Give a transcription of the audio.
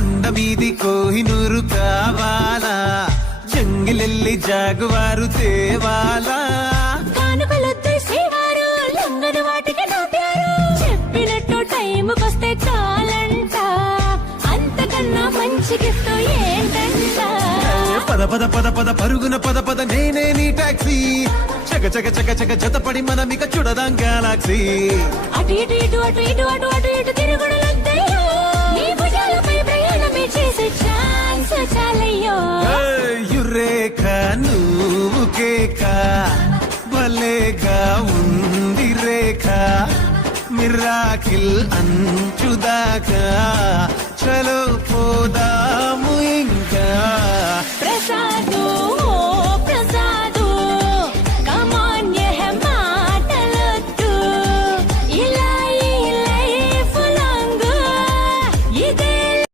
కొండ మీది కోహినూరు కావాలా, జంగిలెల్లి జాగువారు తేవాలా. కానుకలొద్దు శ్రీవారు లొంగని వాటికి నోటారు, చెప్పినట్టు టైంకొస్తే చాలంట, అంతకన్నా మంచి గిఫ్ట్ ఏంటంట. పద పద పద పద పరుగున పద పద నేనే నీ టాక్సీ, చక చక చక చక జతపడి మనమిక చూడదాం గెలాక్సీ. అటు ఇటు ఇటు అటు ఇటు అటు అటు ఇటు తిరుగుడులొద్దయ్యో, నీ భుజాలపై ప్రయాణమే చేసే ఛాన్స్ చాలయ్యో. యురేఖ నువ్వు కేక భలేగా ఉంది రేఖ, మిరాకిల్ అంచుదాకా చలో